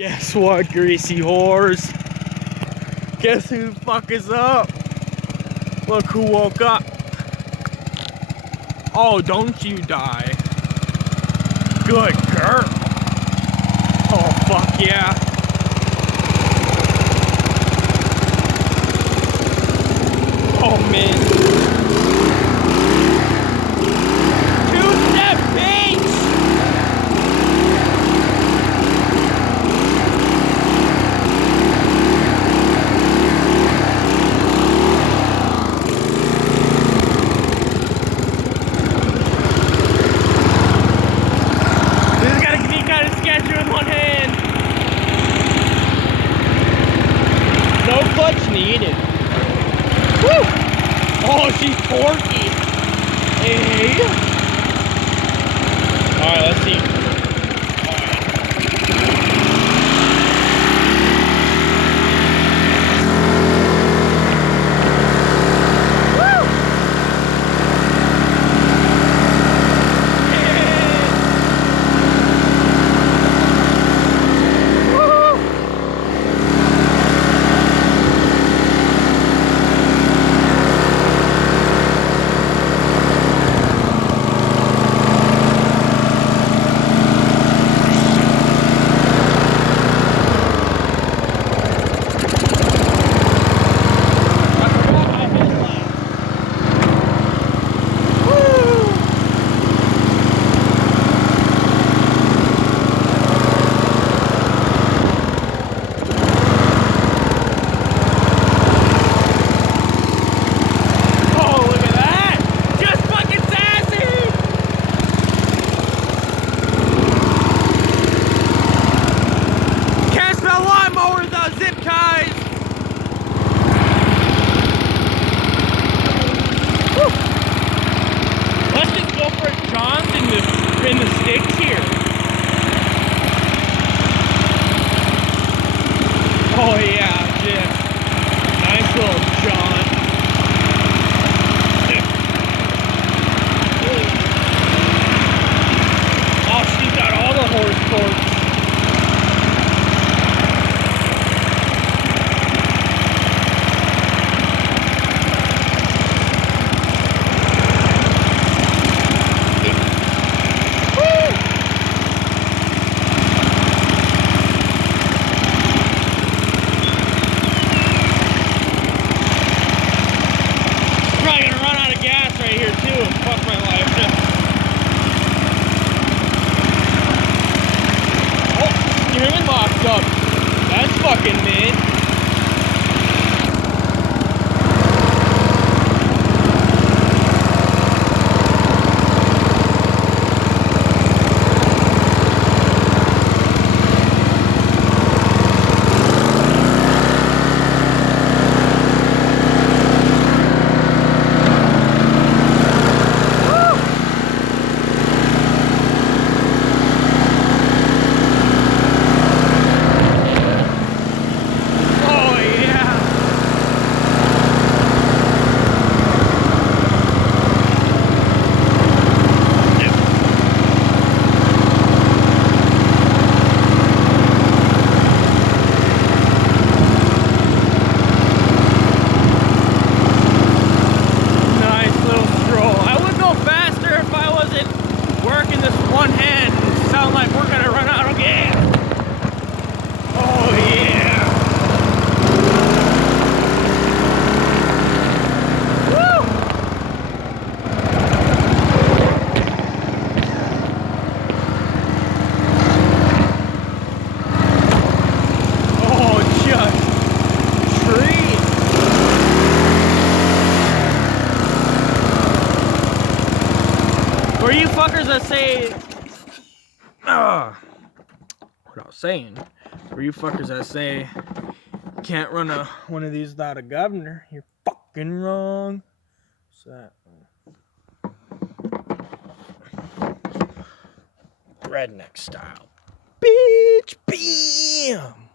Guess what, greasy whores? Guess who the fuck is up? Look who woke up. Oh, don't you die. Good girl. Oh, fuck yeah. Oh, man. Two-step beach! This is gonna be kind of sketchy with one hand. No clutch needed. Woo! Oh, she's porky. Hey. Alright, let's see. In the sticks here. Oh yeah, yeah. Nice little John. Oh, she's got all the horse torques. Gas right here too and fuck my life up. Oh, steering locked up. That's fucking mint. Working this one hand and sound like we're gonna run out of gas. Oh yeah. Woo! Oh, just trees. For you fuckers that say, what I was saying, for you fuckers that say you can't run one of these without a governor, you're fucking wrong. What's that? Redneck style. Bitch, bam!